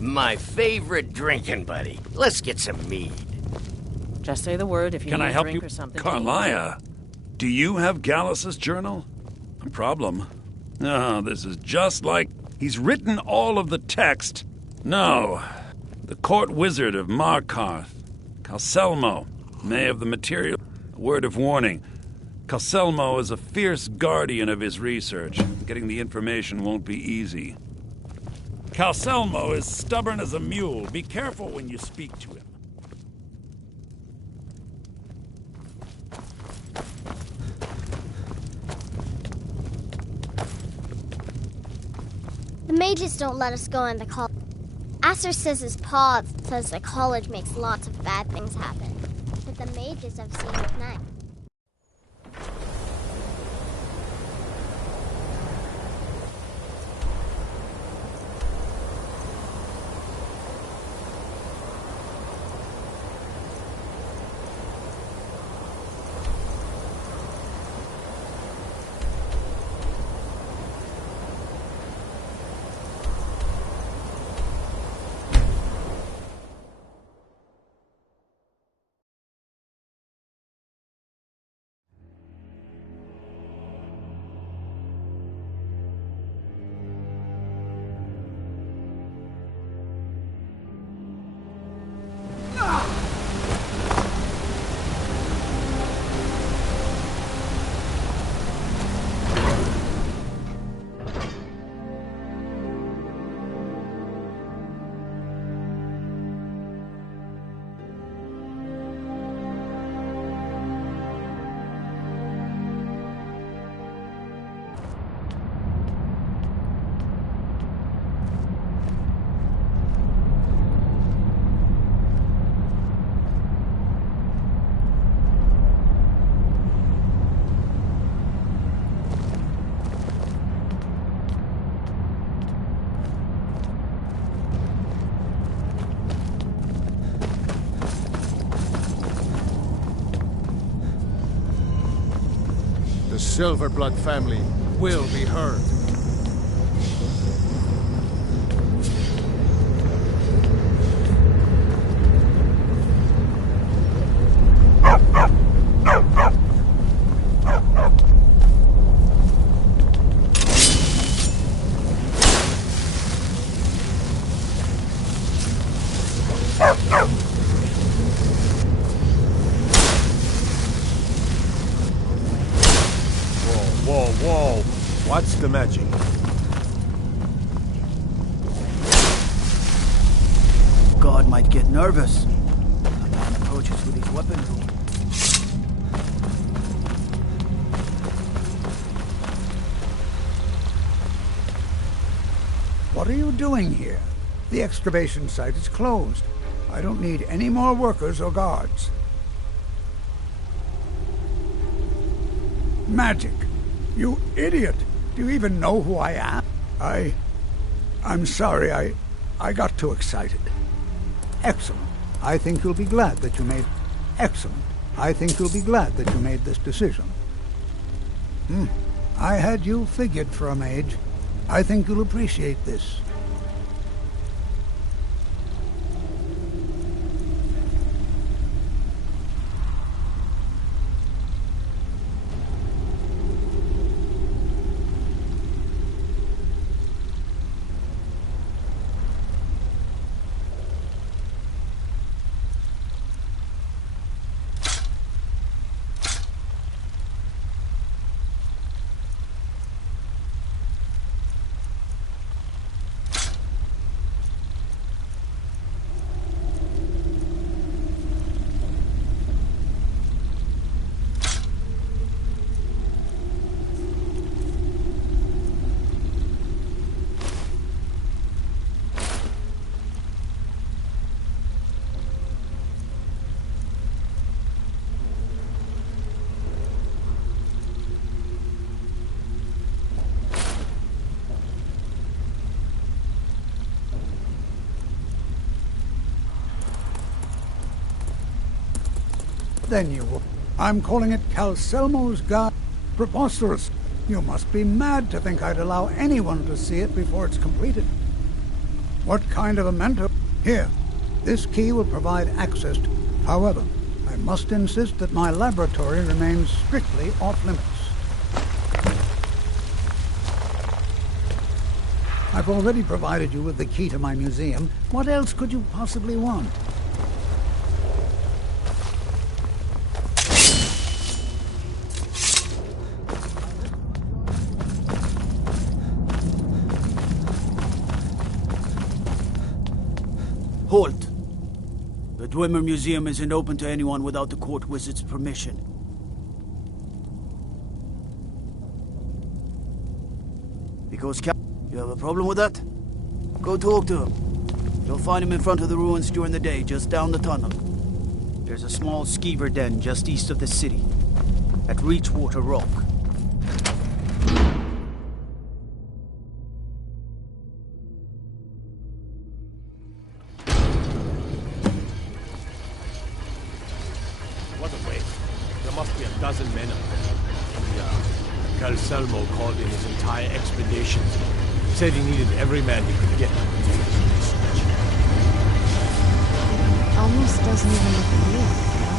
My favorite drinking buddy. Let's get some mead. Just say the word if you Can need I a help drink you? or something. Carlia, do you have Gallus's journal? A problem? No, this is just like... He's written all of the text. No. The court wizard of Markarth. Calcelmo may have the material. A word of warning. Calcelmo is a fierce guardian of his research. Getting the information won't be easy. Calcelmo is stubborn as a mule. Be careful when you speak to him. The mages don't let us go in the college. Aster says his paw says the college makes lots of bad things happen. But the mages have seen at night. The Silverblood family will be heard. Whoa. What's the magic? God might get nervous. A man approaches with his weapon. What are you doing here? The excavation site is closed. I don't need any more workers or guards. Magic! You idiot! Do you even know who I am? I'm sorry, I got too excited. Excellent. I think you'll be glad that you made... Excellent. I think you'll be glad that you made this decision. I had you figured for a mage. I think you'll appreciate this. Then you will. I'm calling it Calcelmo's God. Preposterous. You must be mad to think I'd allow anyone to see it before it's completed. What kind of a mentor? Here, this key will provide access to. However, I must insist that my laboratory remains strictly off-limits. I've already provided you with the key to my museum. What else could you possibly want? Halt! The Dwemer Museum isn't open to anyone without the court wizard's permission. Because you have a problem with that? Go talk to him. You'll find him in front of the ruins during the day, just down the tunnel. There's a small skeever den just east of the city, at Reachwater Rock. What a waste. There must be a dozen men up there. Yeah. Calselmo called in his entire expedition. Said he needed every man he could get. Almost doesn't even look real, you know?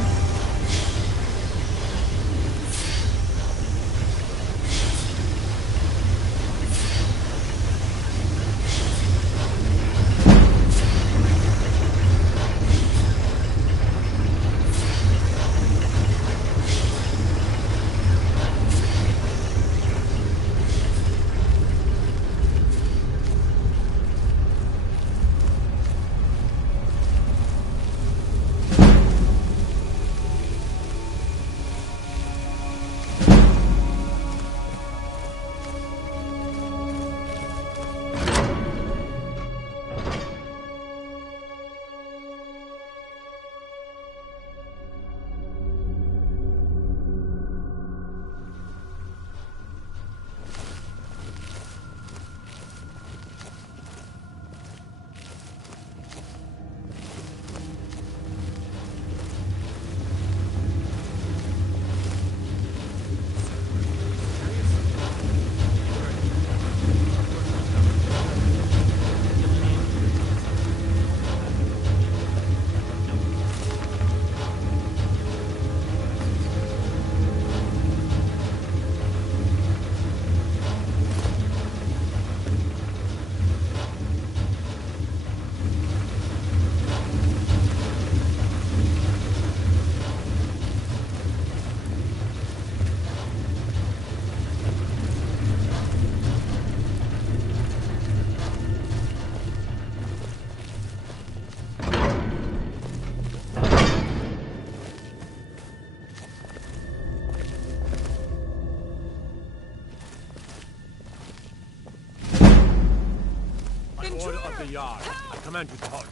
Order of the Yard. I command you to halt.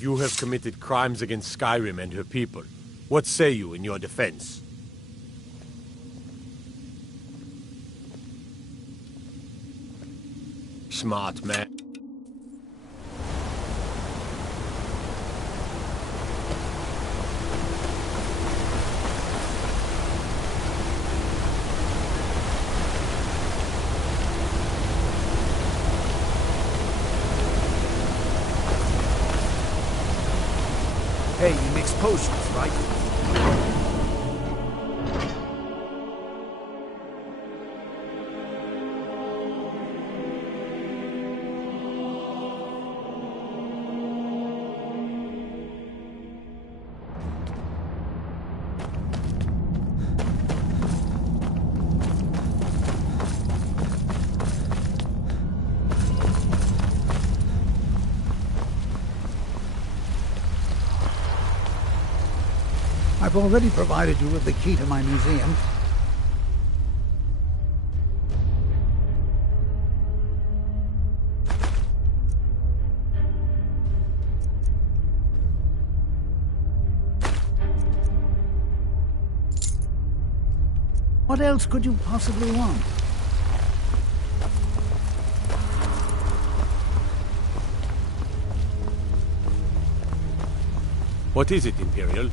You have committed crimes against Skyrim and her people. What say you in your defense? Smart man. Hey, you mix potions, right? I've already provided you with the key to my museum. What else could you possibly want? What is it, Imperial?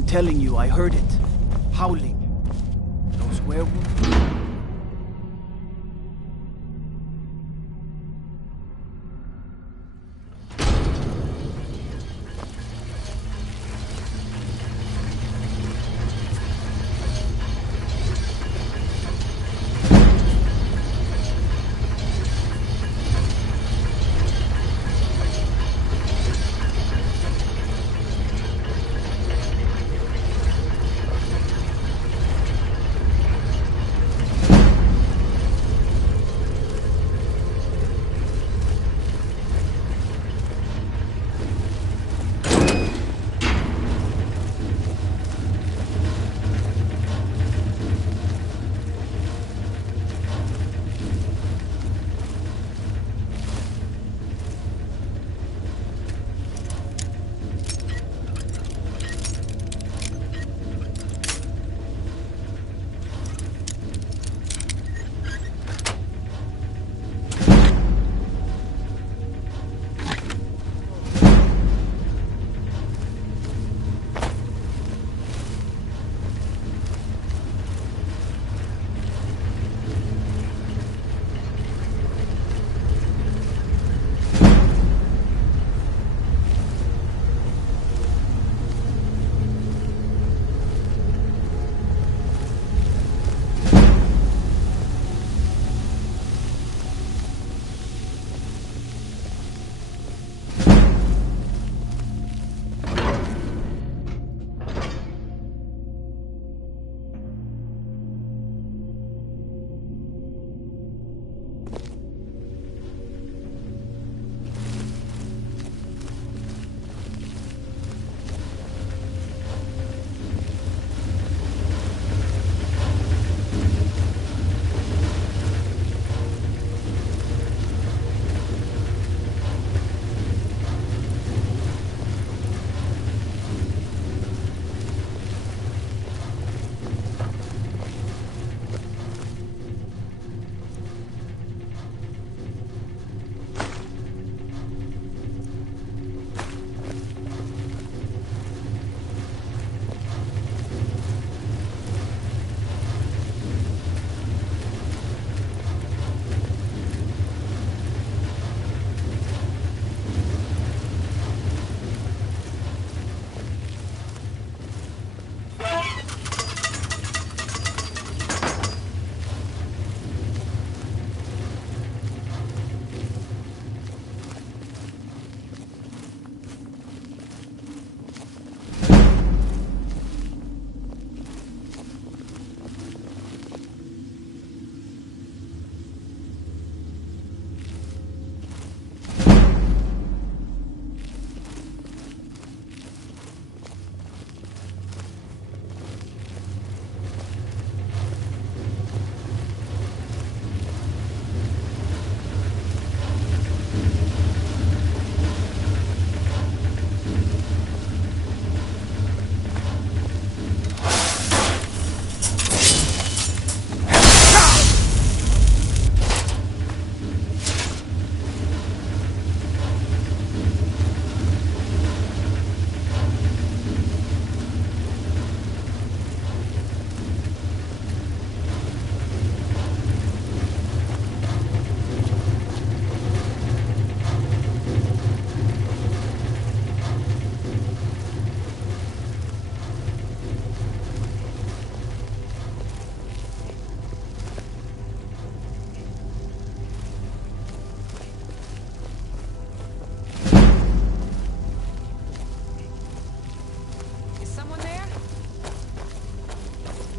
I'm telling you, I heard it. Howling. Those werewolves.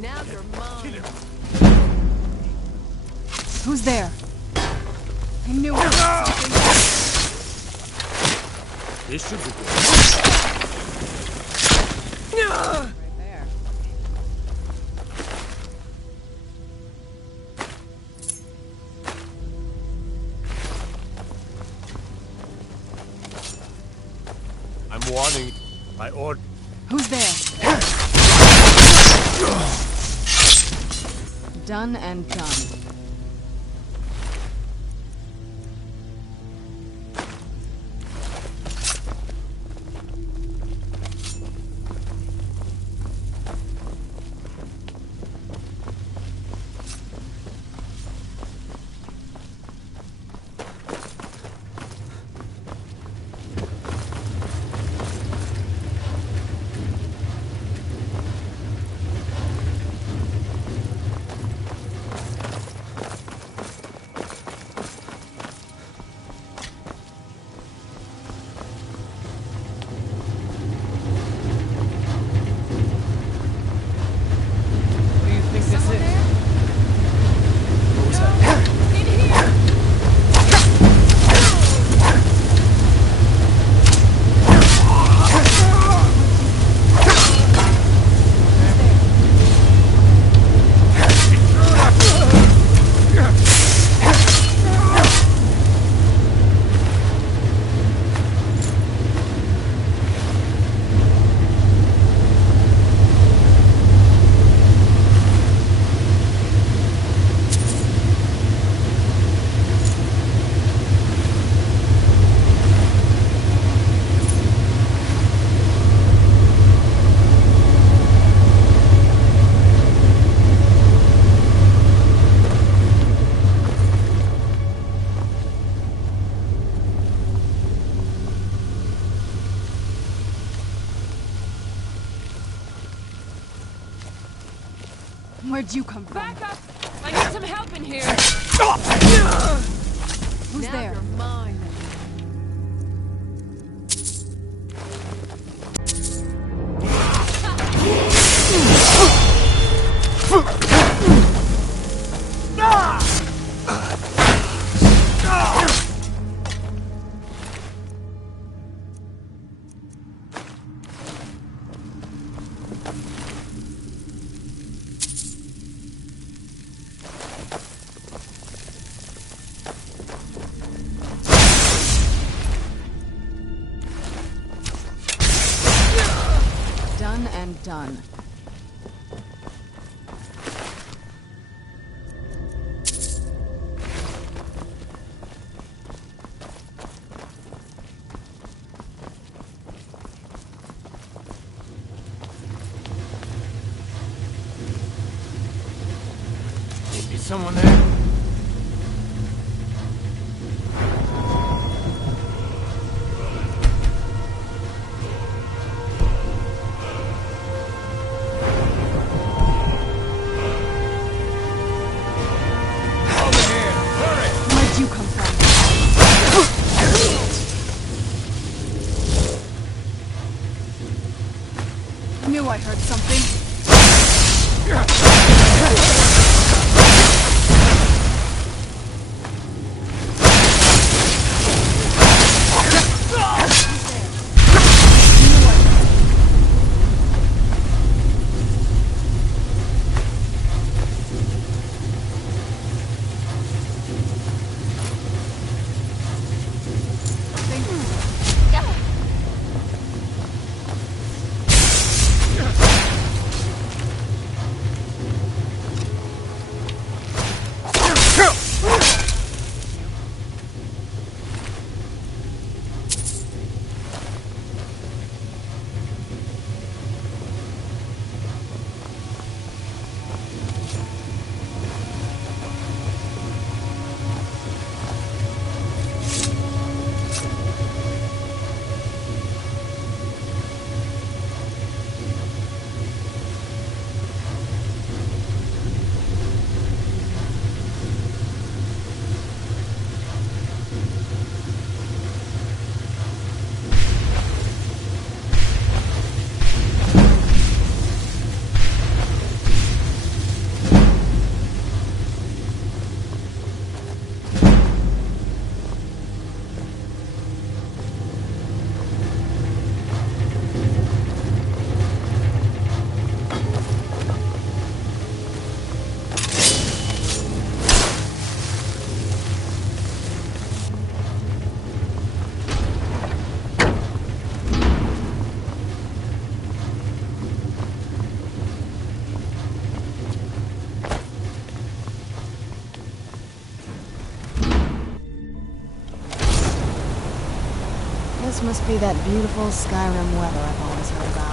Now you're mine. Who's there? I knew it. This should be good. Right there. I'm warning. By order. Who's there? Done and done. Where'd you come from? Back up! I need some help in here. Who's Now there? you're mine. Done and done. Maybe someone there? Where'd you come from? Knew I heard something. This must be that beautiful Skyrim weather I've always heard about.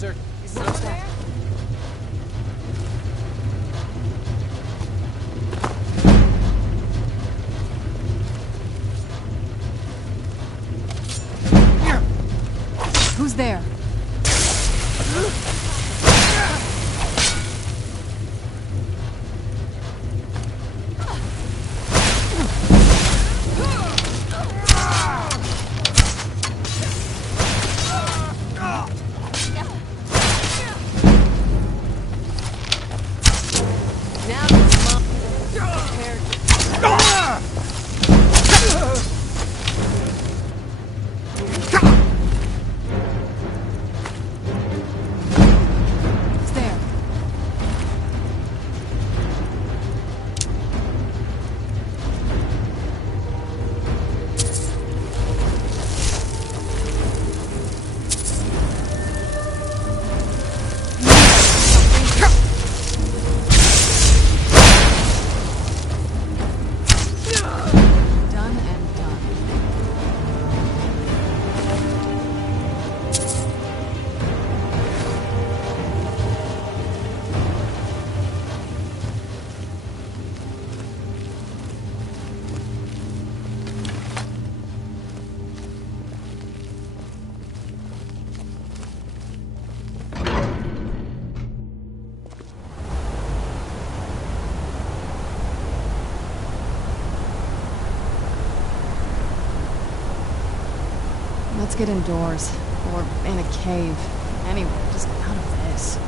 certain. Is someone there? Let's get indoors. Or in a cave. Anywhere, just out of this.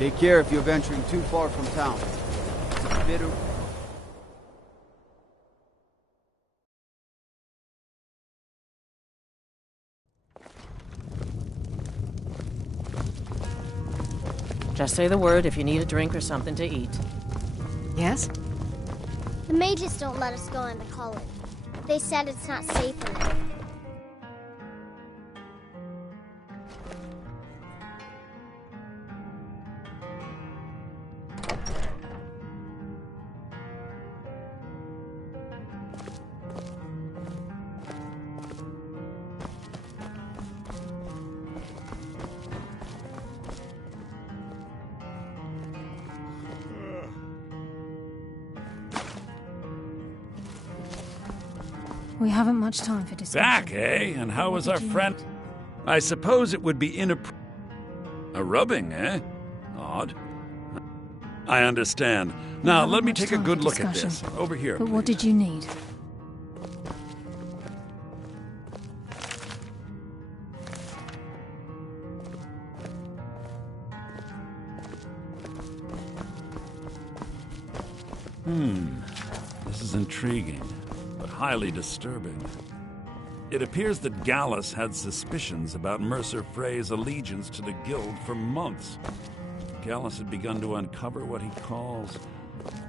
Take care if you're venturing too far from town. It's a bitter... Just say the word if you need a drink or something to eat. Yes? The mages don't let us go into college. They said it's not safe in there. We haven't much time for discussion. Back, eh? And how was our friend? I suppose it would be inappropriate. A rubbing, eh? Odd. I understand. Now, let me take a good look at this. Over here, But what did you need? This is intriguing, but highly disturbing. It appears that Gallus had suspicions about Mercer Frey's allegiance to the Guild for months. Gallus had begun to uncover what he calls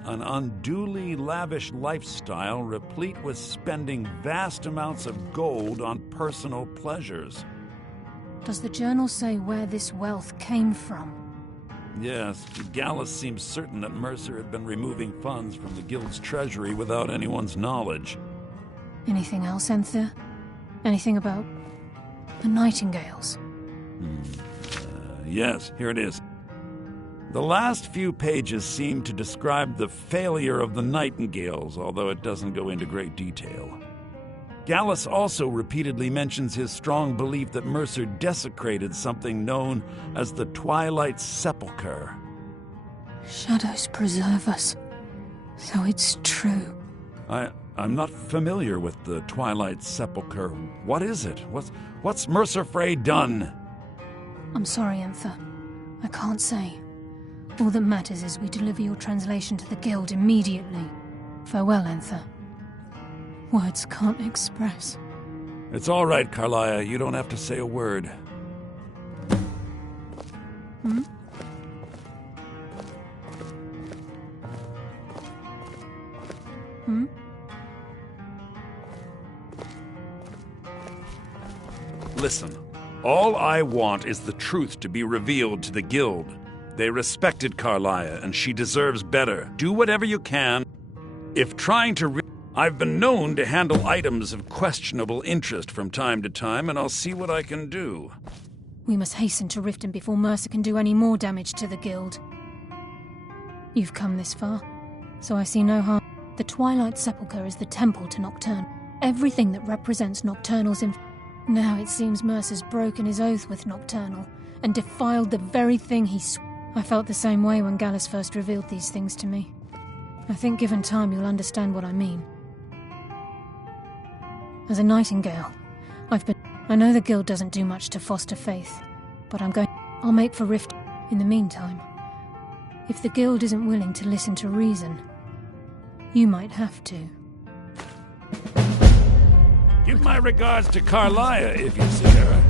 an unduly lavish lifestyle replete with spending vast amounts of gold on personal pleasures. Does the journal say where this wealth came from? Yes, Gallus seems certain that Mercer had been removing funds from the Guild's treasury without anyone's knowledge. Anything else, Enthir? Anything about the Nightingales? Yes, here it is. The last few pages seem to describe the failure of the Nightingales, although it doesn't go into great detail. Gallus also repeatedly mentions his strong belief that Mercer desecrated something known as the Twilight Sepulchre. Shadows preserve us. So it's true. I'm not familiar with the Twilight Sepulchre. What is it? What's Mercer Frey done? I'm sorry, Enthir. I can't say. All that matters is we deliver your translation to the Guild immediately. Farewell, Enthir. Words can't express. It's all right, Karliah. You don't have to say a word. Listen, all I want is the truth to be revealed to the Guild. They respected Karliah, and she deserves better. Do whatever you can. If trying to I've been known to handle items of questionable interest from time to time, and I'll see what I can do. We must hasten to Riften before Mercer can do any more damage to the Guild. You've come this far, so I see no harm. The Twilight Sepulchre is the temple to Nocturne. Everything that represents Nocturnal's Now it seems Mercer's broken his oath with Nocturnal, and defiled the very thing he I felt the same way when Gallus first revealed these things to me. I think given time you'll understand what I mean. As a Nightingale, I know the Guild doesn't do much to foster faith, but I'll make for Rift. In the meantime, if the Guild isn't willing to listen to reason, you might have to. Give my regards to Karliah if you see her.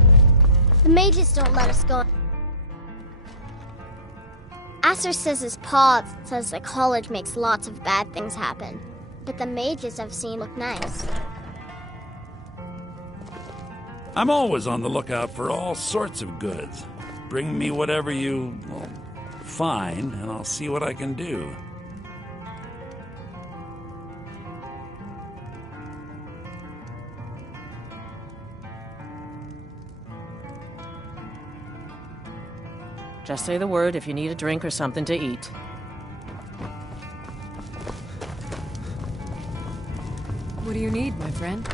The mages don't let us go. Acer says his pa says the college makes lots of bad things happen, but the mages I've seen look nice. I'm always on the lookout for all sorts of goods. Bring me whatever you find, and I'll see what I can do. Just say the word if you need a drink or something to eat. What do you need, my friend?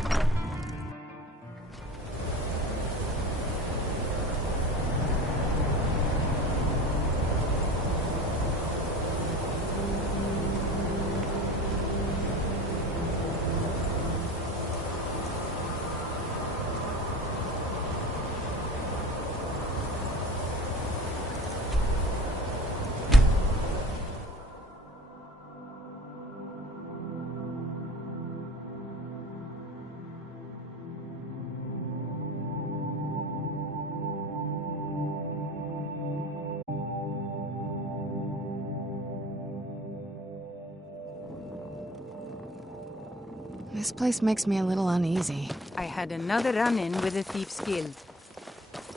This place makes me a little uneasy. I had another run-in with the Thieves' Guild.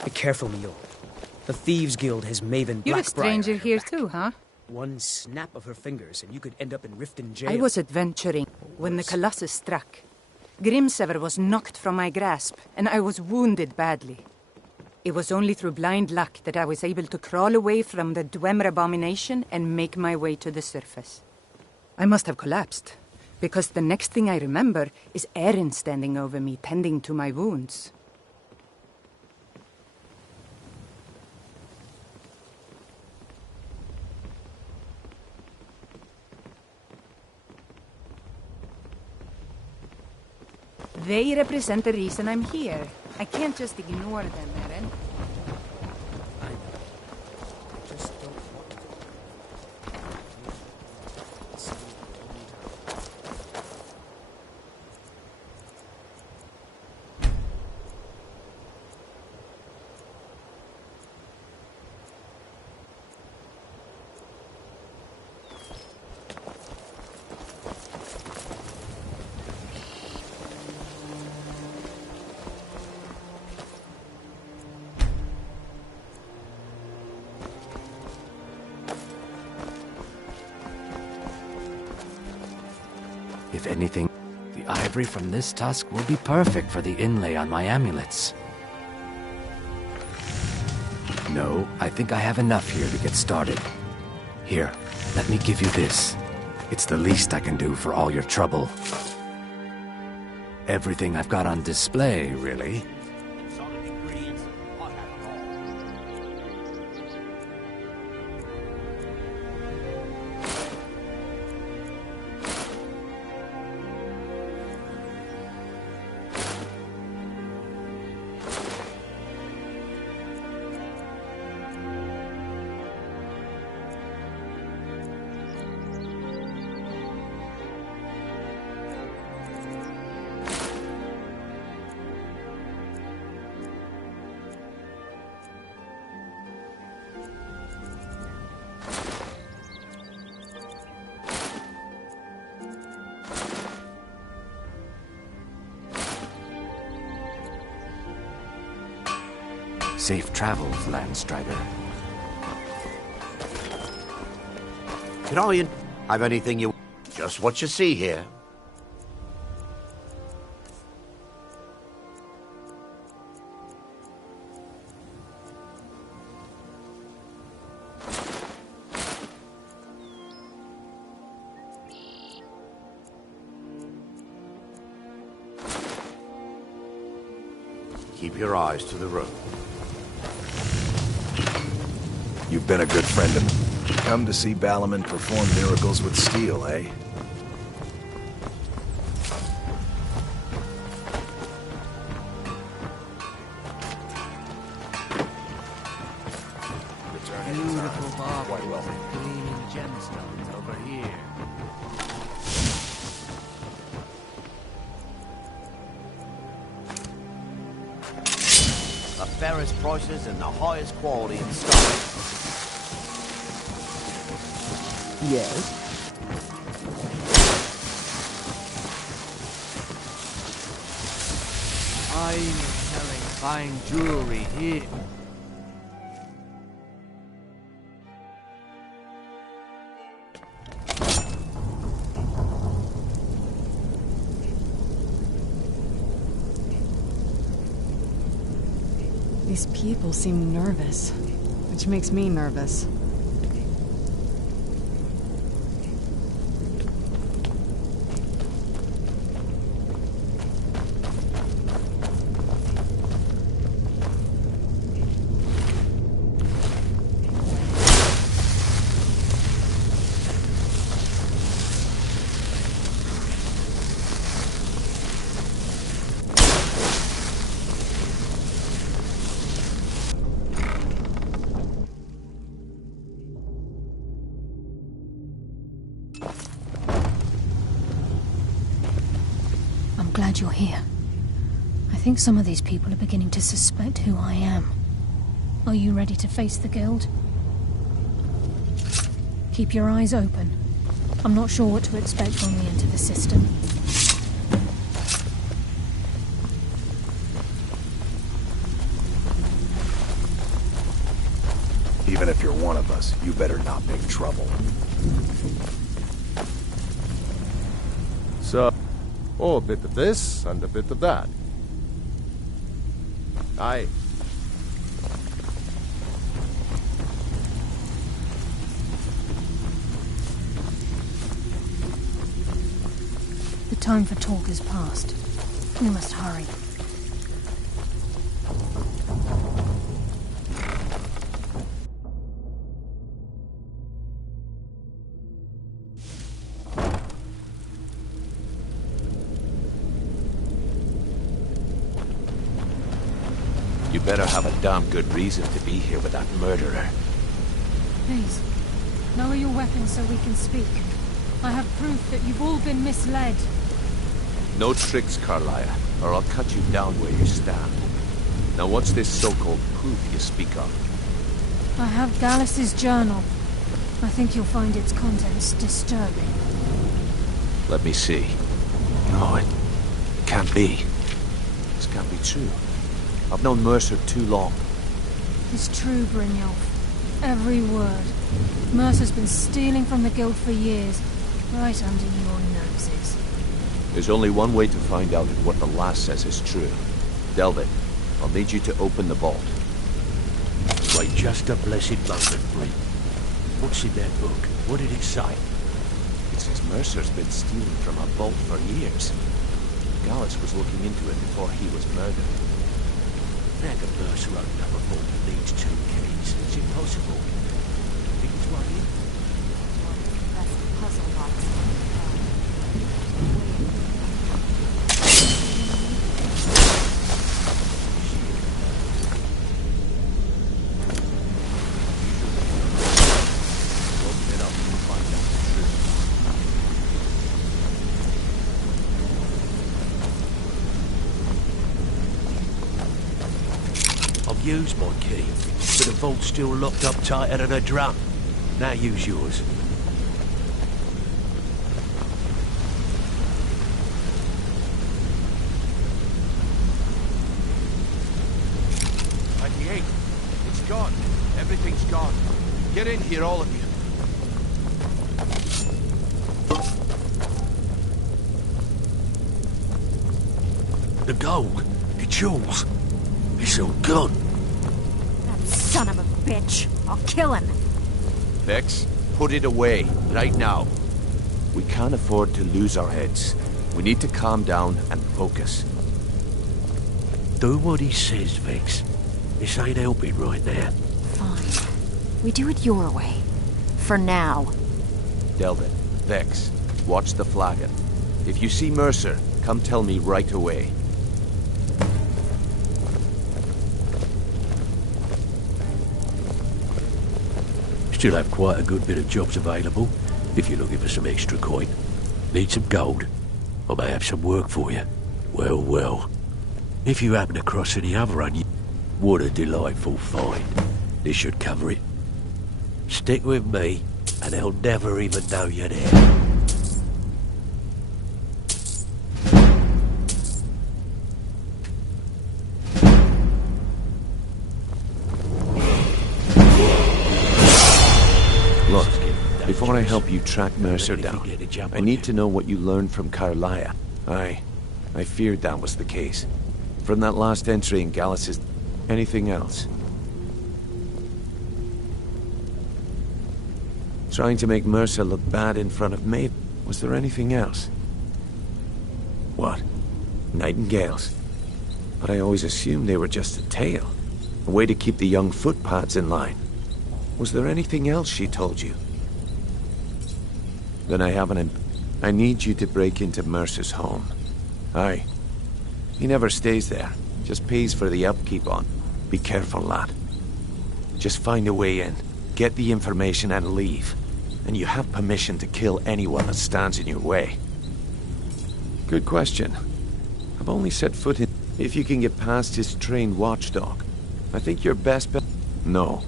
Be careful, Mio. The Thieves' Guild has Maven Blackbriar. You're a stranger here too, huh? One snap of her fingers and you could end up in Riften jail. I was adventuring when the Colossus struck. Grimsever was knocked from my grasp, and I was wounded badly. It was only through blind luck that I was able to crawl away from the Dwemer abomination and make my way to the surface. I must have collapsed, because the next thing I remember is Erin standing over me, tending to my wounds. They represent the reason I'm here. I can't just ignore them, Eren. If anything, the ivory from this tusk will be perfect for the inlay on my amulets. No, I think I have enough here to get started. Here, let me give you this. It's the least I can do for all your trouble. Everything I've got on display, really. Safe travels, Landstrider. Can I have anything you... Just what you see here. Keep your eyes to the road. You've been a good friend of mine. Come to see Balaman perform miracles with steel, eh? Beautiful marble, gleaming gemstones over here. The fairest prices and the highest quality in stock. Yes? I'm selling fine jewelry here. These people seem nervous, which makes me nervous. I'm glad you're here. I think some of these people are beginning to suspect who I am. Are you ready to face the Guild? Keep your eyes open. I'm not sure what to expect when we enter the system. Even if you're one of us, you better not make trouble. So, oh, a bit of this and a bit of that. Aye. The time for talk has passed. We must hurry. better have a damn good reason to be here with that murderer. Please, lower your weapons so we can speak. I have proof that you've all been misled. No tricks, Carlia, or I'll cut you down where you stand. Now what's this so-called proof you speak of? I have Gallus's journal. I think you'll find its contents disturbing. Let me see. No, it can't be. This can't be true. I've known Mercer too long. It's true, Brynjolf. Every word. Mercer's been stealing from the Guild for years, right under your noses. There's only one way to find out if what the lass says is true. Delvin, I'll need you to open the vault. Wait just a blessed moment, Brent. What's in that book? What did it say? It says Mercer's been stealing from a vault for years. Gallus was looking into it before he was murdered. How can Mercer open up a vault that needs 2 keys? It's impossible. Think it's one in? That's the puzzle box. Open it up and find out the truth. I've used my key, but the vault's still locked up tighter than a drum. Now use yours. It's gone. Everything's gone. Get in here, all of you. The gold. It's yours. It's all gone. That son of a bitch. I'll kill him. Vex, put it away, right now. We can't afford to lose our heads. We need to calm down and focus. Do what he says, Vex. This ain't helping right now. Fine. We do it your way. For now. Delvin, Vex, watch the flagon. If you see Mercer, come tell me right away. Still have quite a good bit of jobs available, if you're looking for some extra coin. Need some gold? I may have some work for you. Well, well. If you happen across any other what a delightful find. This should cover it. Stick with me, and they'll never even know you're there. Look, before I help you track Mercer down, I need to know what you learned from Carlia. I feared that was the case. From that last entry in Gallus's... Anything else? Trying to make Mercer look bad in front of Maeve. Was there anything else? What? Nightingales? But I always assumed they were just a tale. A way to keep the young footpads in line. Was there anything else she told you? Then I haven't... I need you to break into Mercer's home. Aye. He never stays there. Just pays for the upkeep on. Be careful, lad. Just find a way in. Get the information and leave. And you have permission to kill anyone that stands in your way. Good question. I've only set foot in... If you can get past his trained watchdog. I think your best bet... No.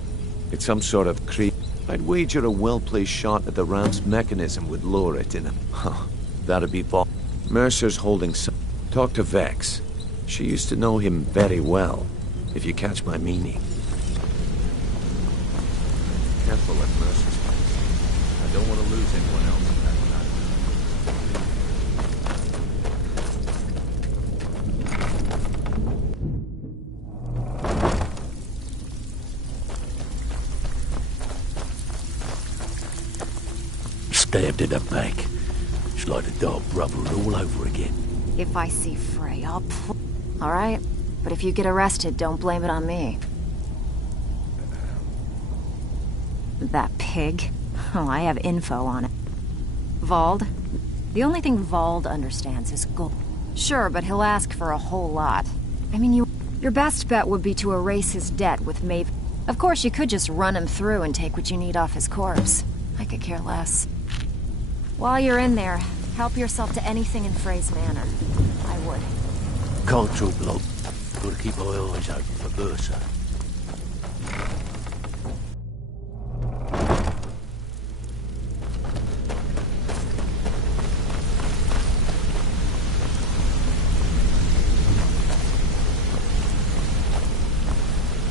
It's some sort of creep. I'd wager a well-placed shot at the ramp's mechanism would lure it in him. Huh. That'd be Vol. Mercer's holding some... Talk to Vex. She used to know him very well, if you catch my meaning. Careful at Mercer's place. I don't want to lose anyone else in that Stabbed in the back. It's like the Dark Brotherhood all over again. If I see Frey, I'll Alright, but if you get arrested, don't blame it on me. That pig? Oh, I have info on it. Vald? The only thing Vald understands is gold. Sure, but he'll ask for a whole lot. I mean, Your best bet would be to erase his debt with Maeve. Of course, you could just run him through and take what you need off his corpse. I could care less. While you're in there, help yourself to anything in Frey's Manor. I would. Control bloke. Gotta keep my eyes open for Mercer.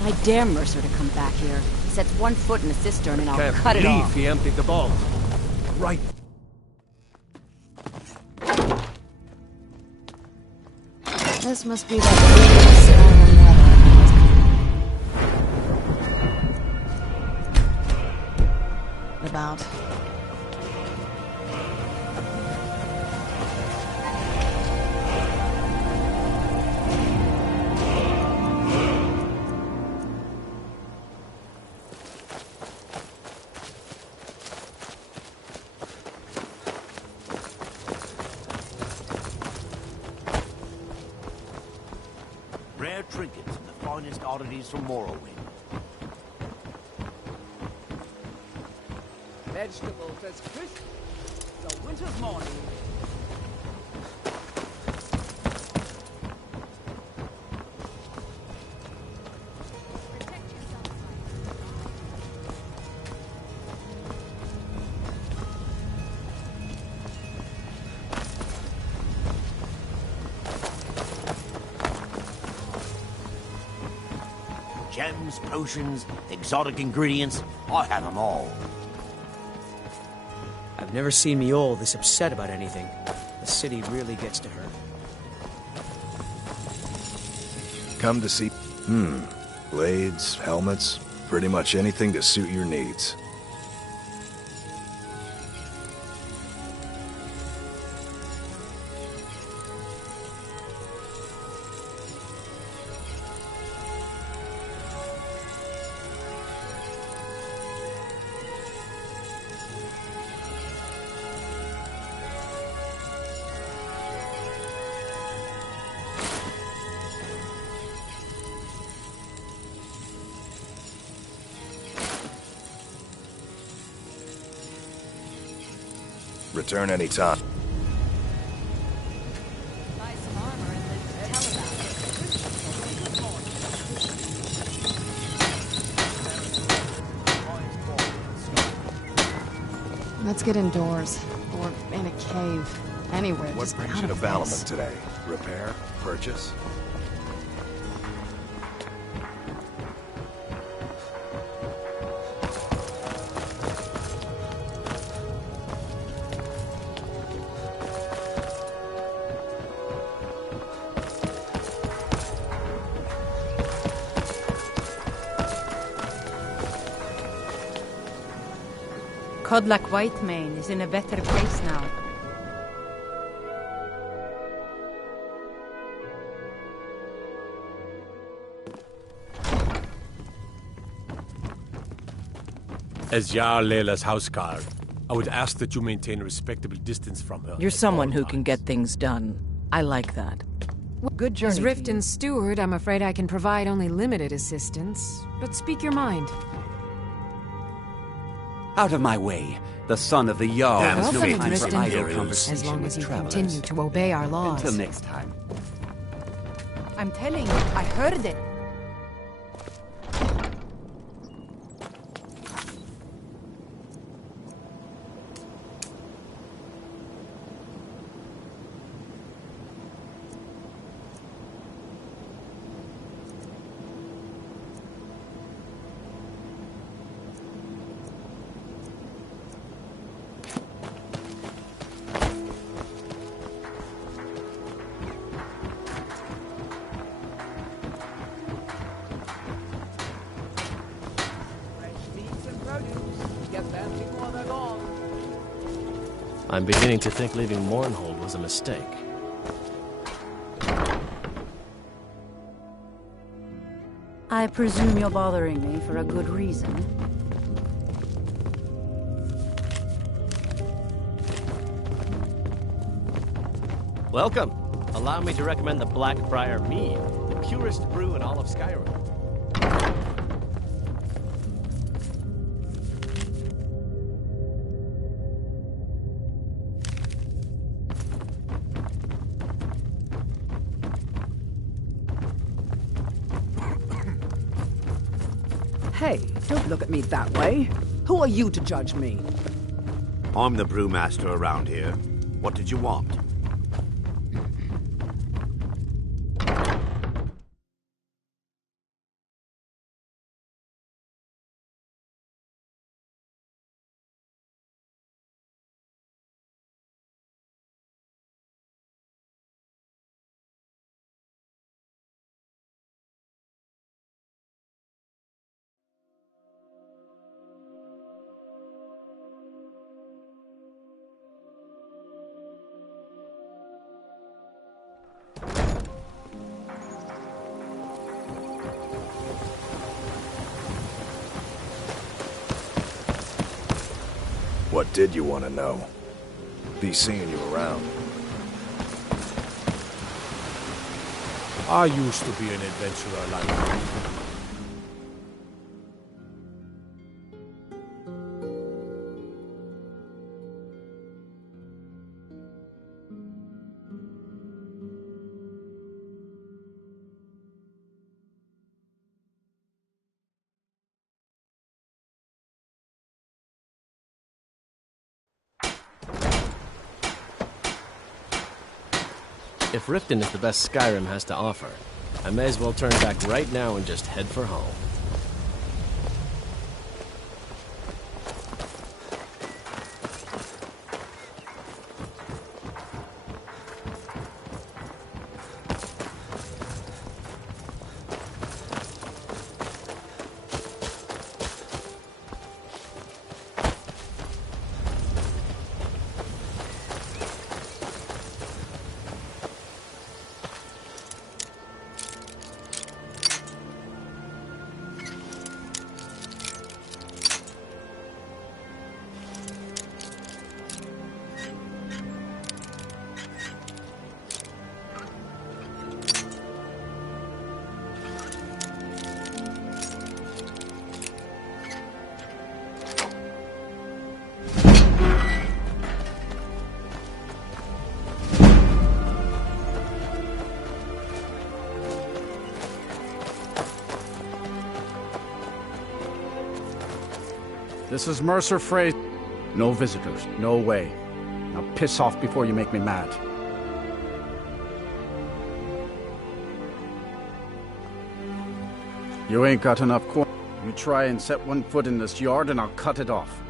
I dare Mercer to come back here. He sets one foot in the cistern and I'll Can't cut it believe off. he emptied the vault. Right. This must be that about. Rare trinkets and the finest oddities from Morrowind. Vegetables as crisp as a winter's morning. Gems, potions, exotic ingredients, I have them all. I've never seen Mjol this upset about anything. The city really gets to her. Come to see... Blades, helmets, pretty much anything to suit your needs. Return anytime. Let's get indoors. Or in a cave. Anywhere. What just brings out you to of Valamon this. today? Repair? Purchase? Kodlak Whitemane is in a better place now. As Jarl Layla's houseguard, I would ask that you maintain a respectable distance from her. You're someone who can get things done. I like that. Good journey. As Riften's steward, I'm afraid I can provide only limited assistance. But speak your mind. Out of my way. The son of the Jarl has no Welcome, time for Riften. idle conversation As long with as you travelers. continue to obey our laws. Until next time. I'm telling you, I heard it. I'm beginning to think leaving Mournhold was a mistake. I presume you're bothering me for a good reason. Welcome. Allow me to recommend the Blackbriar Mead. purest brew in all of Skyrim. Hey, don't look at me that way. Who are you to judge me? I'm the brewmaster around here. What did you want? What did you want to know? Be seeing you around. I used to be an adventurer like you. If Riften is the best Skyrim has to offer, I may as well turn back right now and just head for home. This is Mercer Fraser. No visitors. No way. Now piss off before you make me mad. You ain't got enough corn. You try and set one foot in this yard and I'll cut it off.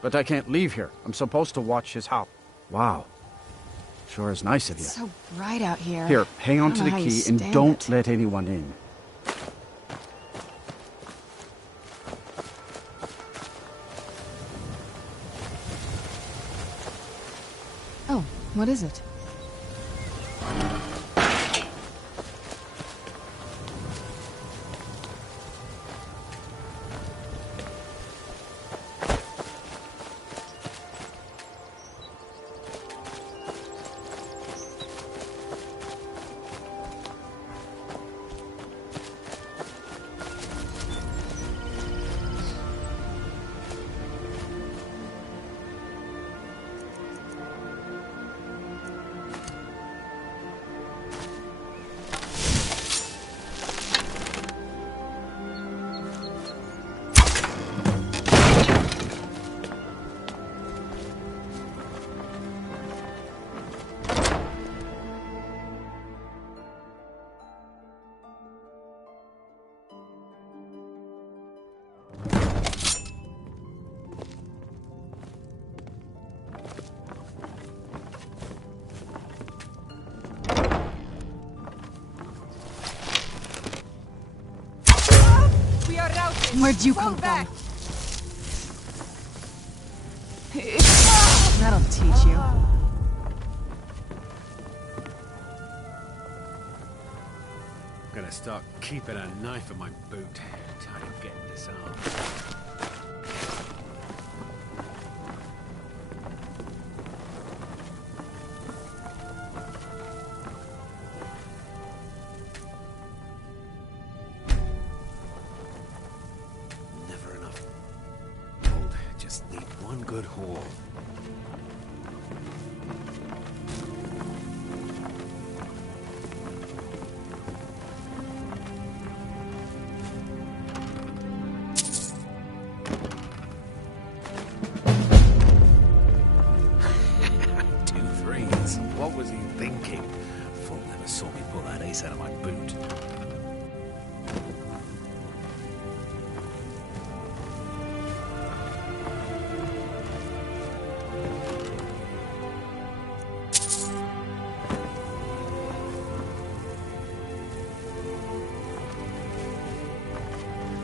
But I can't leave here. I'm supposed to watch his house. Wow. Sure is nice of you. It's so bright out here. Here, hang on to the I don't know how you key and stand don't it. let anyone in. Oh, what is it? Where'd you come from? That'll teach you. Gonna start keeping a knife in my boot. Time to get disarmed. good haul. What was he thinking? Fool never saw me pull that ace out of my boot.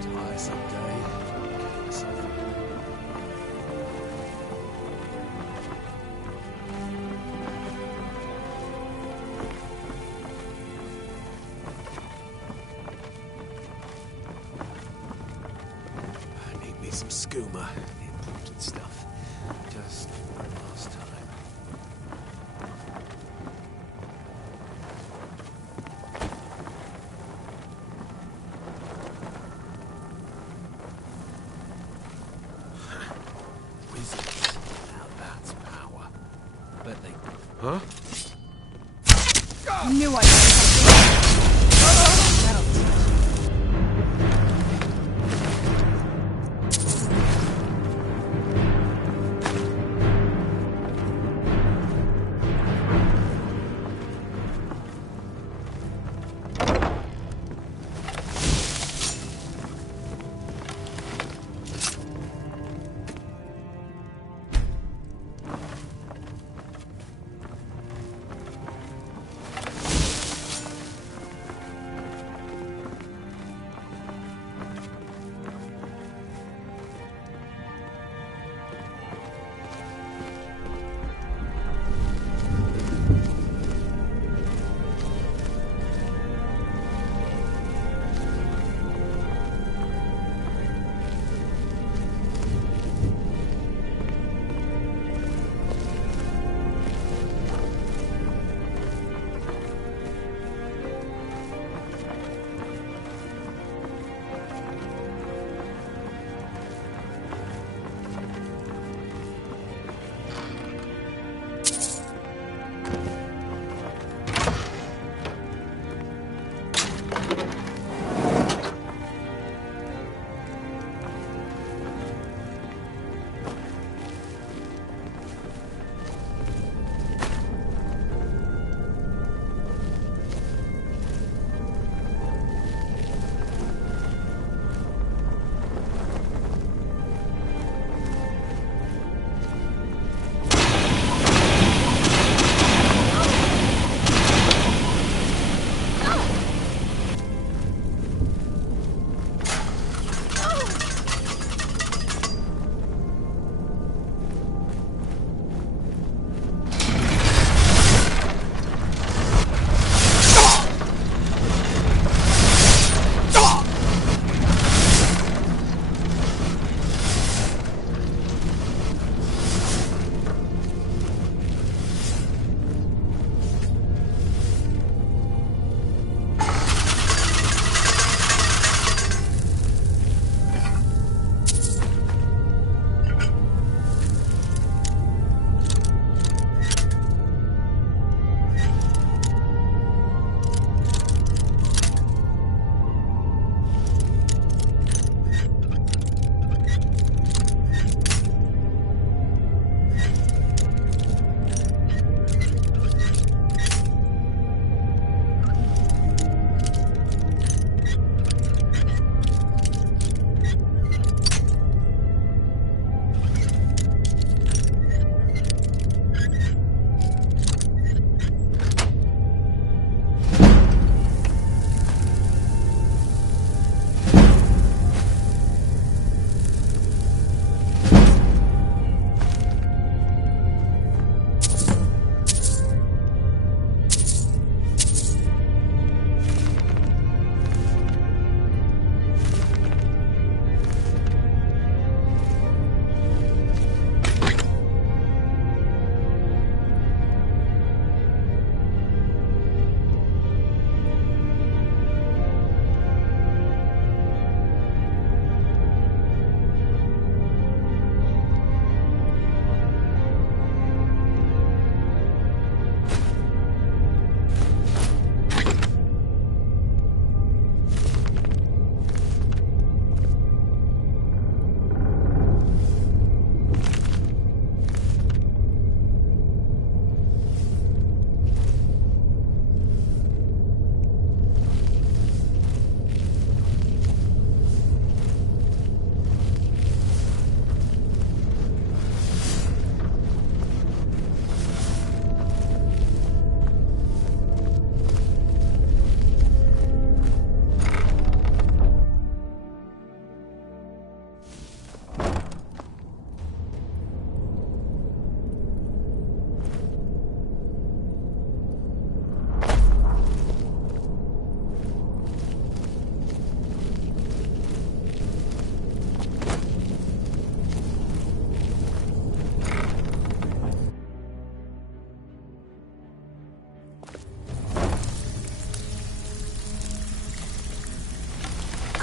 Tiresome day. Some skooma, the important stuff. Just one last time. Wizards. Now that's power. Bet they... Huh? I knew I had something.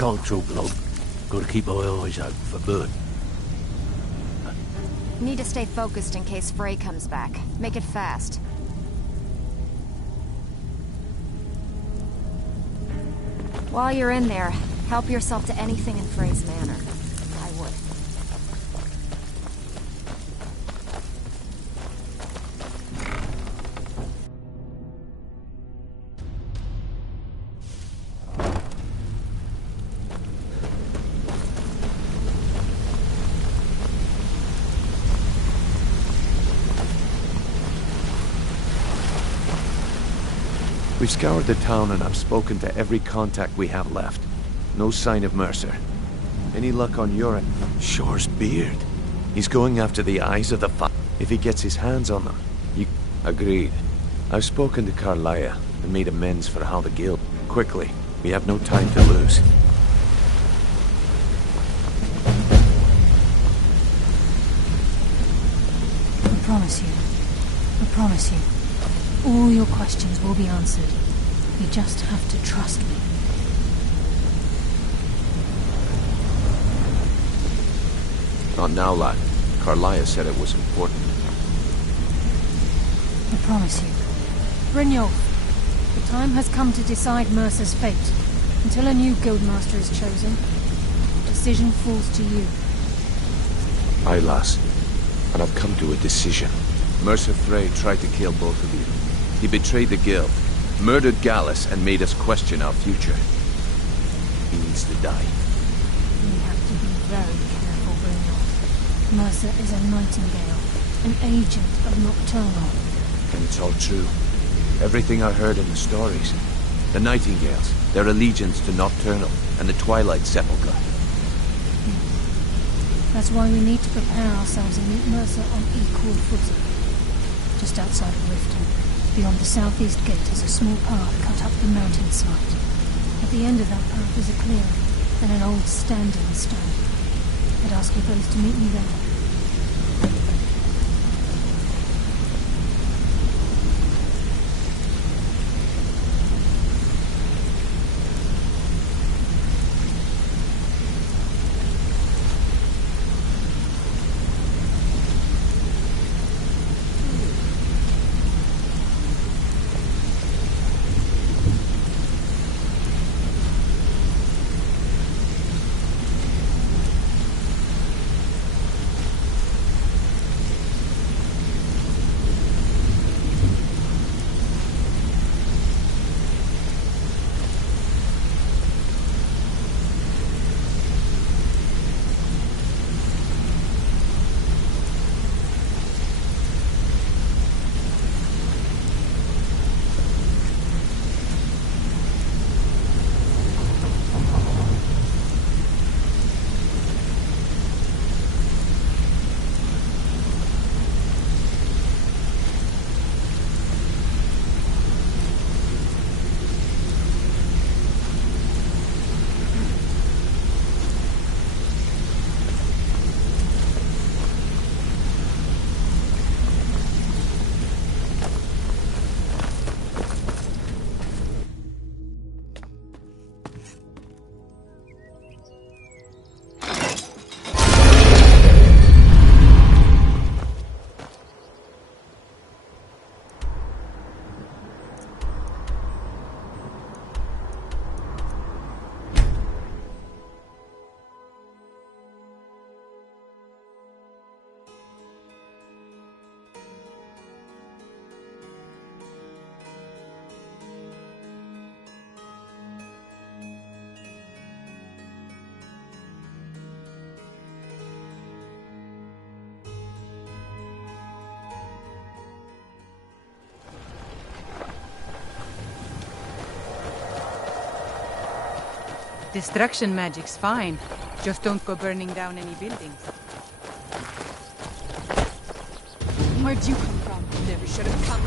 can't talk long. Gotta keep my eyes open for Bert. Need to stay focused in case Frey comes back. Make it fast. While you're in there, help yourself to anything in Frey's manor. I would. We've scoured the town and I've spoken to every contact we have left. No sign of Mercer. Any luck on your end? Shore's beard. He's going after the eyes of the if he gets his hands on them. You... Agreed. I've spoken to Karliah and made amends for how the guild... Quickly. We have no time to lose. I promise you. All your questions will be answered. You just have to trust me. Not now, lad. Karliah said it was important. I promise you. Brynjolf, the time has come to decide Mercer's fate. Until a new guildmaster is chosen, the decision falls to you. Aye, lass. And I've come to a decision. Mercer Frey tried to kill both of you. He betrayed the guild, murdered Gallus, and made us question our future. He needs to die. We have to be very careful, Brynjolf. Mercer is a Nightingale, an agent of Nocturnal. And it's all true. Everything I heard in the stories. The Nightingales, their allegiance to Nocturnal, and the Twilight Sepulchre. That's why we need to prepare ourselves and meet Mercer on equal footing. Just outside of Riften, beyond the southeast gate is a small path cut up the mountainside. At the end of that path is a clearing and an old standing stone. I'd ask you both to meet me there. Destruction magic's fine. Just don't go burning down any buildings. Where'd you come from? Never should have come.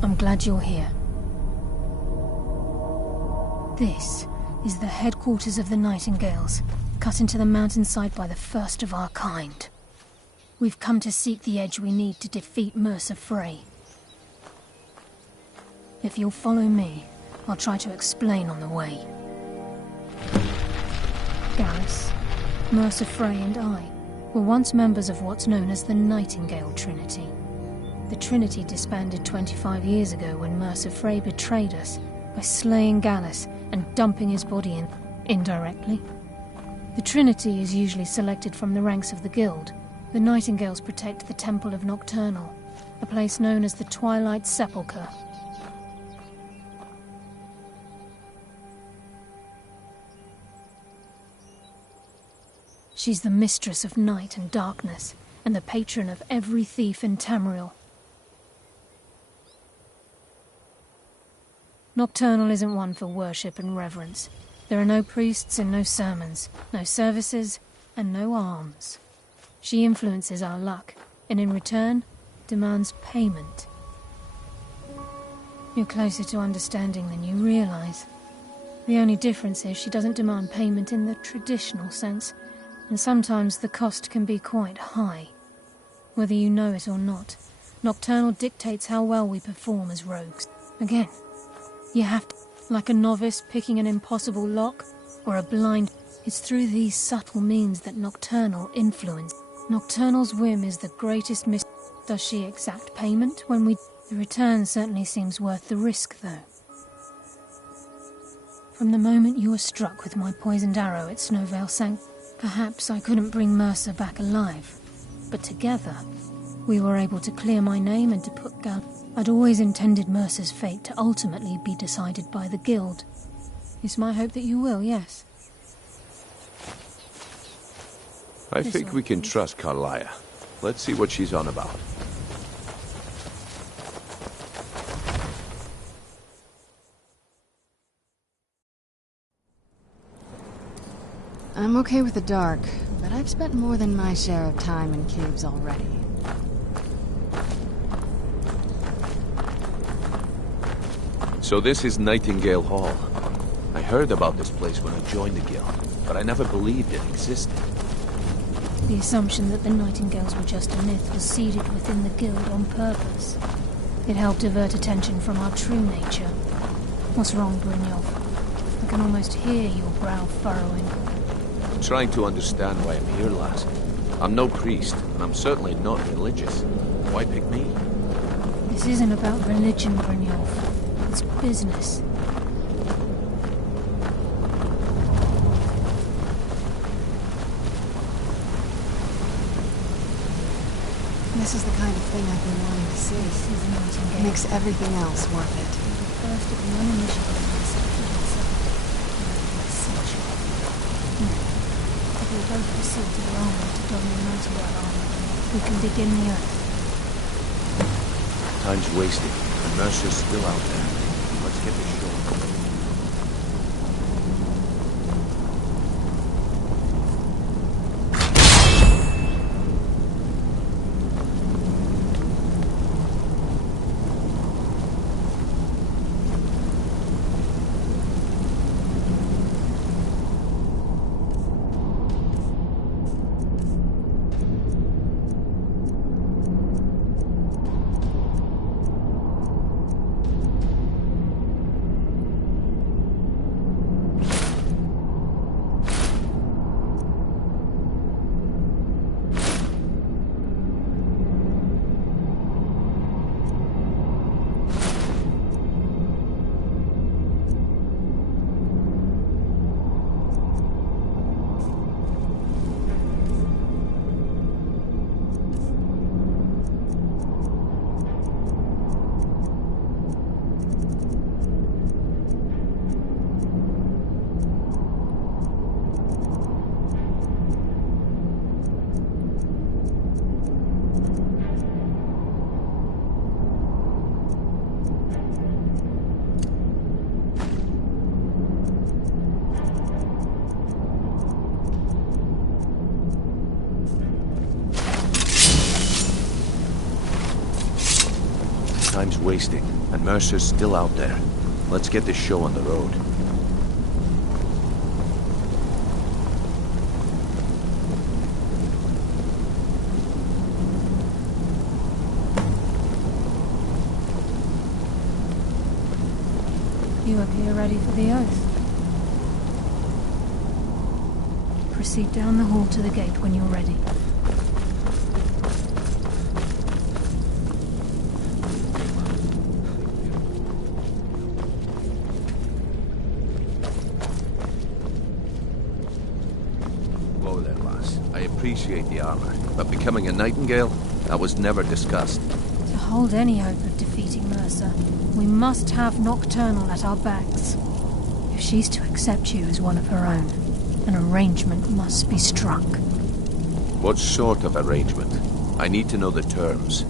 I'm glad you're here. This is the headquarters of the Nightingales, cut into the mountainside by the first of our kind. We've come to seek the edge we need to defeat Mercer Frey. If you'll follow me, I'll try to explain on the way. Garrus, Mercer Frey and I were once members of what's known as the Nightingale Trinity. The Trinity disbanded 25 years ago when Mercer Frey betrayed us by slaying Gallus and dumping his body in indirectly. The Trinity is usually selected from the ranks of the Guild. The Nightingales protect the Temple of Nocturnal, a place known as the Twilight Sepulchre. She's the mistress of night and darkness, and the patron of every thief in Tamriel. Nocturnal isn't one for worship and reverence. There are no priests and no sermons, no services, and no alms. She influences our luck, and in return, demands payment. You're closer to understanding than you realize. The only difference is she doesn't demand payment in the traditional sense, and sometimes the cost can be quite high. Whether you know it or not, Nocturnal dictates how well we perform as rogues. Again, you have to, like a novice picking an impossible lock, or a blind. It's through these subtle means that Nocturnal influence. Nocturnal's whim is the greatest Does she exact payment when we... The return certainly seems worth the risk, though. From the moment you were struck with my poisoned arrow at Snowvale Sank, perhaps I couldn't bring Mercer back alive, but together, we were able to clear my name and to put Gal... I'd always intended Mercer's fate to ultimately be decided by the Guild. It's my hope that you will, yes. I think we can trust Karliah. Let's see what she's on about. I'm okay with the dark, but I've spent more than my share of time in caves already. So this is Nightingale Hall. I heard about this place when I joined the Guild, but I never believed it existed. The assumption that the Nightingales were just a myth was seeded within the Guild on purpose. It helped divert attention from our true nature. What's wrong, Brynjolf? I can almost hear your brow furrowing. I'm trying to understand why I'm here, lass. I'm no priest, and I'm certainly not religious. Why pick me? This isn't about religion, Brynjolf. It's business. This is the kind of thing I've been wanting to see. It makes everything else worth it. First of the uninitiated if we both proceed to the armor to don the Nightingale armor, we can begin the earth. Time's wasted, and Mercer's still out there. Let's get this show. Time's wasting, and Mercer's still out there. Let's get this show on the road. You appear ready for the oath. Proceed down the hall to the gate when you're ready. Whoa there, lass. I appreciate the armor, but becoming a Nightingale? That was never discussed. To hold any hope of defeating Mercer, we must have Nocturnal at our backs. If she's to accept you as one of her own, an arrangement must be struck. What sort of arrangement? I need to know the terms.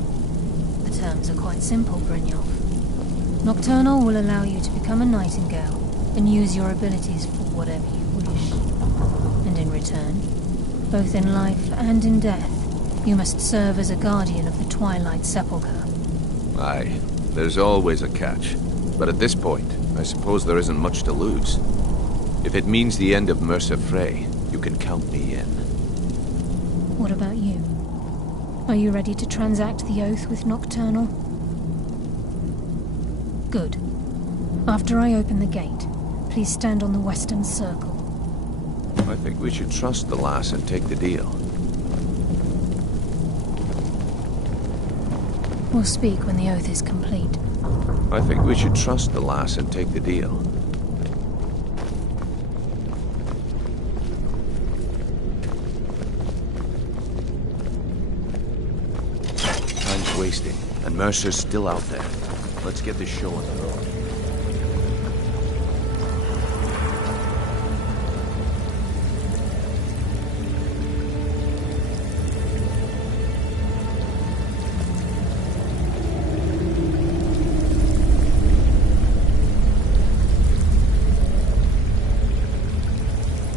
The terms are quite simple, Brynjolf. Nocturnal will allow you to become a Nightingale and use your abilities for whatever you wish. And in return, both in life and in death, you must serve as a guardian of the Twilight Sepulchre. Aye, there's always a catch. But at this point, I suppose there isn't much to lose. If it means the end of Mercer Frey, you can count me in. What about you? Are you ready to transact the oath with Nocturnal? Good. After I open the gate, please stand on the western circle. I think we should trust the lass and take the deal. We'll speak when the oath is complete. I think we should trust the lass and take the deal. Time's wasting, and Mercer's still out there. Let's get this show on the road.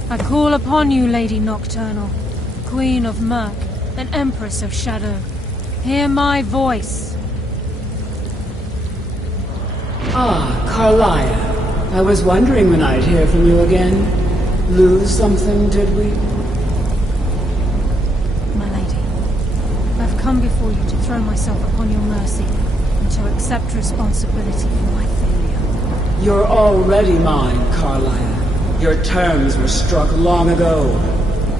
I call upon you, Lady Nocturnal, Queen of Murk, and Empress of Shadow. Hear my voice. Ah, Karliah. I was wondering when I'd hear from you again. Lose something, did we? My lady, I've come before you to throw myself upon your mercy and to accept responsibility for my failure. You're already mine, Karliah. Your terms were struck long ago.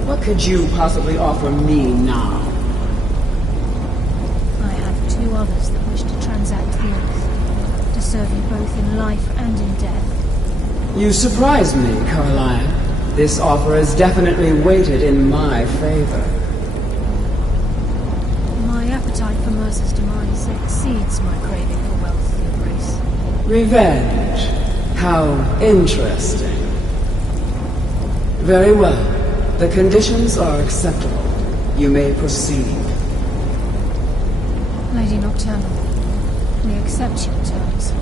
What could you possibly offer me now? I have two others that wish to transact the oath, to serve you both in life and in death. You surprise me, Karliah. This offer is definitely weighted in my favor. My appetite for Mercer's demise exceeds my craving for wealth, Your Grace. Revenge. How interesting. Very well. The conditions are acceptable. You may proceed. Lady Nocturnal, we accept your terms.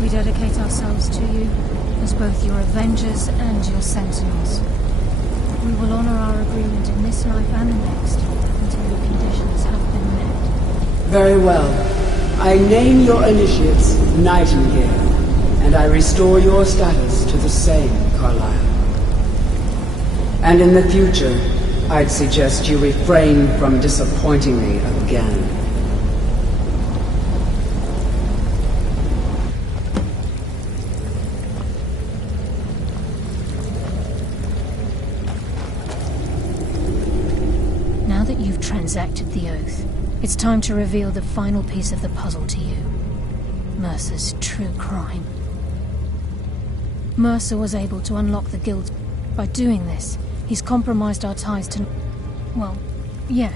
We dedicate ourselves to you as both your avengers and your sentinels. We will honor our agreement in this life and the next until the conditions have been met. Very well. I name your initiates Nightingale, and I restore your status to the same, Karliah. And in the future, I'd suggest you refrain from disappointing me again. Now that you've transacted the oath, it's time to reveal the final piece of the puzzle to you. Mercer's true crime. Mercer was able to unlock the guild. By doing this, he's compromised our ties to... Well, yeah,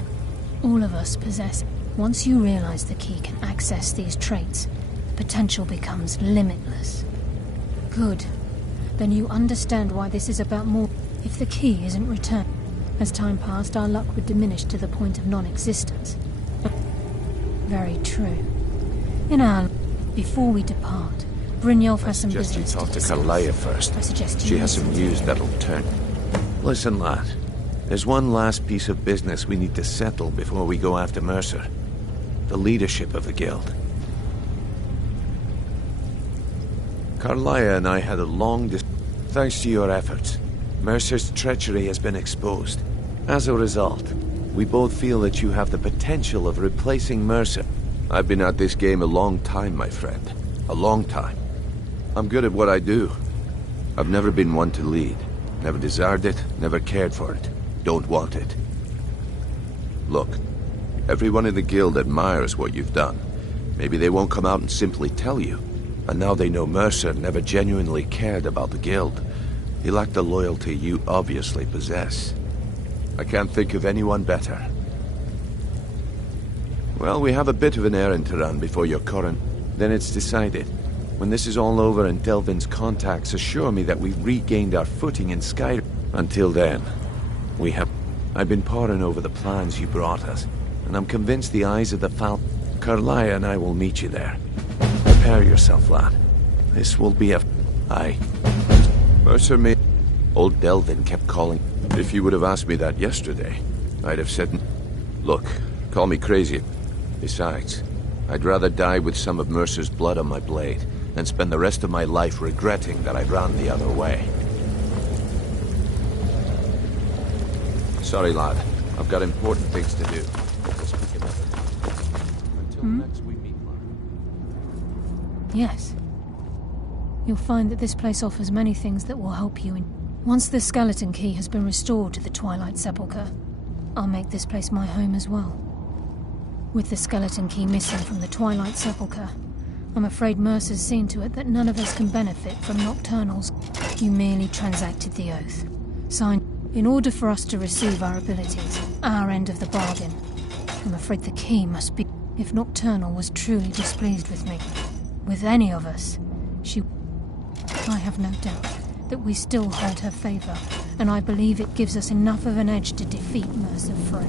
all of us possess. Once you realize the key can access these traits, the potential becomes limitless. Good. Then you understand why this is about more. If the key isn't returned, as time passed, our luck would diminish to the point of non-existence. Very true. Before we depart, Brynjolf has some business to discuss. I suggest you talk to Karliah first. She has some news that'll turn. Listen, lad. There's one last piece of business we need to settle before we go after Mercer. The leadership of the guild. Carlia and I had a long Thanks to your efforts, Mercer's treachery has been exposed. As a result, we both feel that you have the potential of replacing Mercer. I've been at this game a long time, my friend. A long time. I'm good at what I do. I've never been one to lead. Never desired it, never cared for it. Don't want it. Look, everyone in the guild admires what you've done. Maybe they won't come out and simply tell you. And now they know Mercer never genuinely cared about the guild. He lacked the loyalty you obviously possess. I can't think of anyone better. Well, we have a bit of an errand to run before your current. Then it's decided. When this is all over and Delvin's contacts assure me that we've regained our footing in Skyrim. Until then, we have... I've been poring over the plans you brought us, and I'm convinced the eyes of the Carlia and I will meet you there. Prepare yourself, lad. This will be a... Aye. Mercer may... Old Delvin kept calling. If you would have asked me that yesterday, I'd have said... Look, call me crazy. Besides, I'd rather die with some of Mercer's blood on my blade than spend the rest of my life regretting that I ran the other way. Sorry, lad. I've got important things to do. We'll speak another time. Until next we meet, Mark. Yes. You'll find that this place offers many things that will help you in... Once the skeleton key has been restored to the Twilight Sepulchre, I'll make this place my home as well. With the skeleton key missing from the Twilight Sepulchre, I'm afraid Mercer's seen to it that none of us can benefit from Nocturnals. You merely transacted the oath. Signed, in order for us to receive our abilities, our end of the bargain. I'm afraid the key must be... If Nocturnal was truly displeased with me, with any of us, she... I have no doubt that we still hold her favor, and I believe it gives us enough of an edge to defeat Mercer Frey.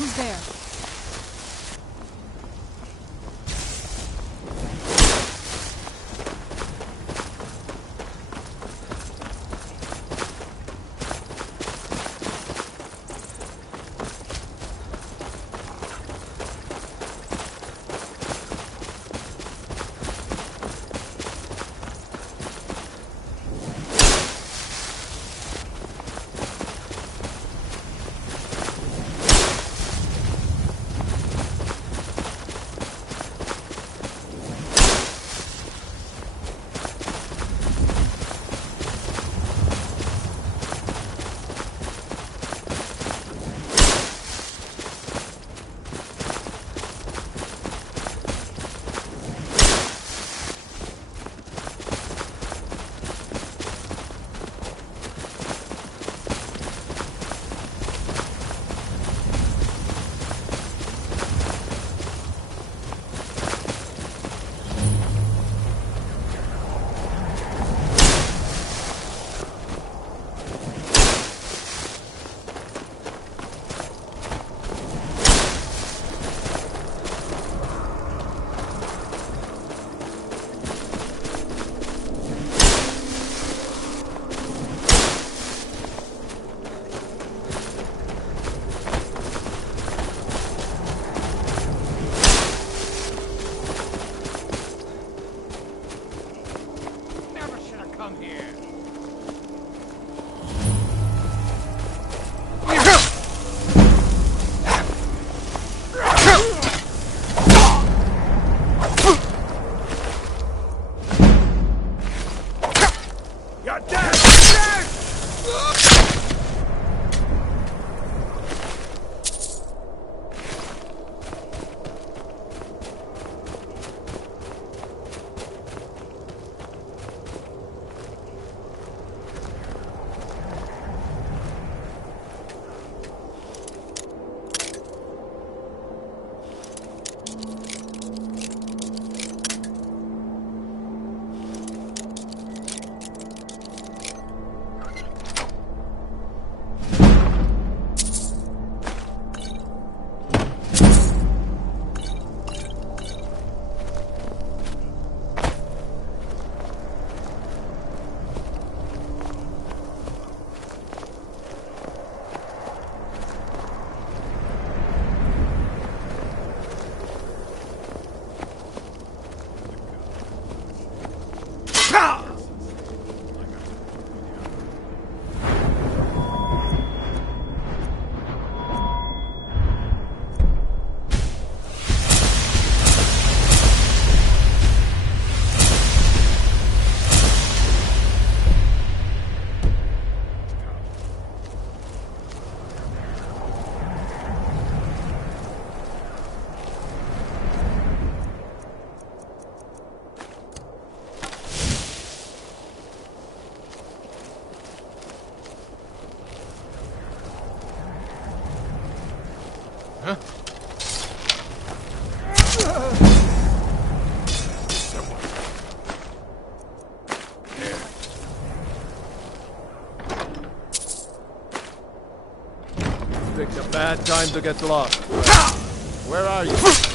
Who's there? Huh? Picked a bad time to get lost. Where are you?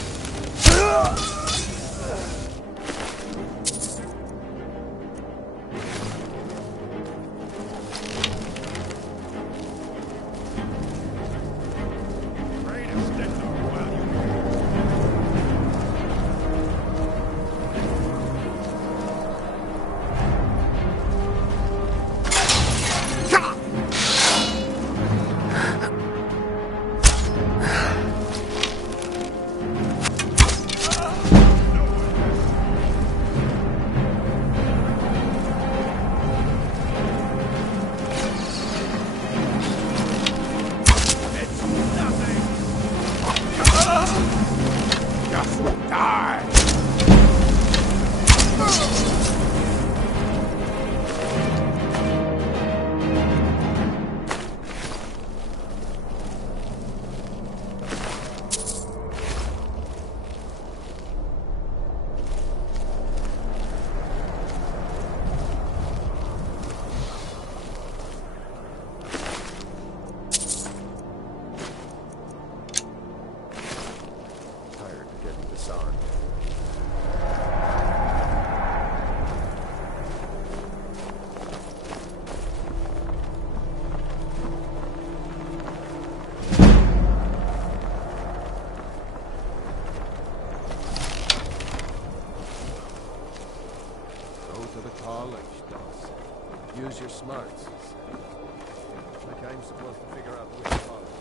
Use your smarts. Like I'm supposed to figure out which college.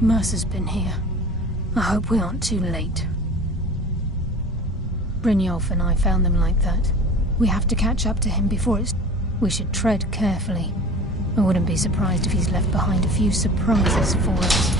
Mercer's been here. I hope we aren't too late. Brynjolf and I found them like that. We have to catch up to him before it's... We should tread carefully. I wouldn't be surprised if he's left behind a few surprises for us.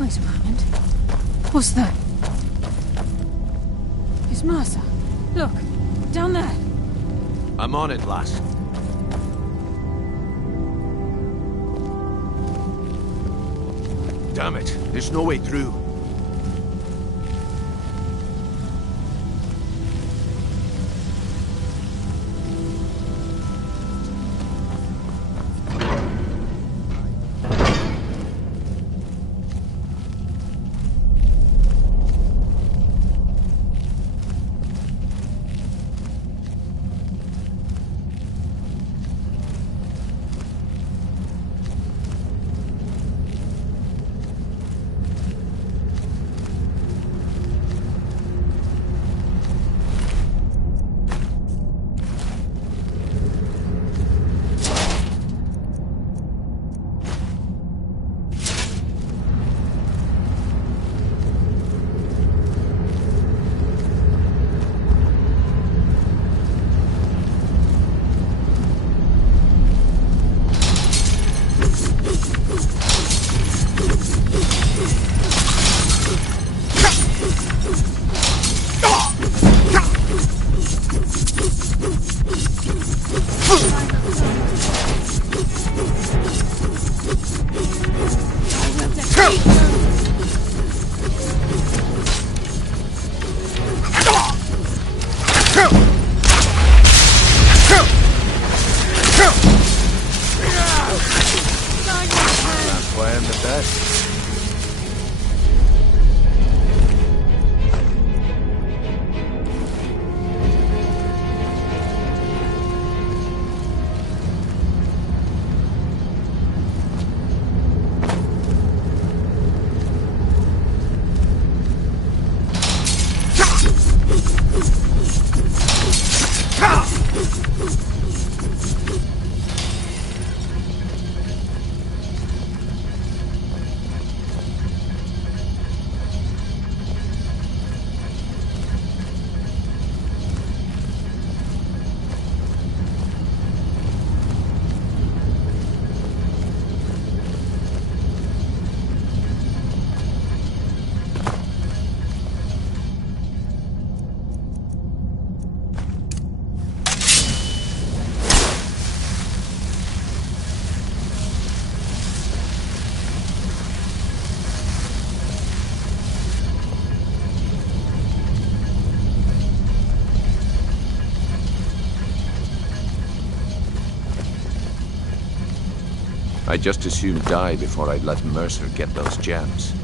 Wait a moment. What's that? It's Mercer. Look, down there. I'm on it, lass. Damn it, there's no way through. I'd just as soon die before I'd let Mercer get those gems.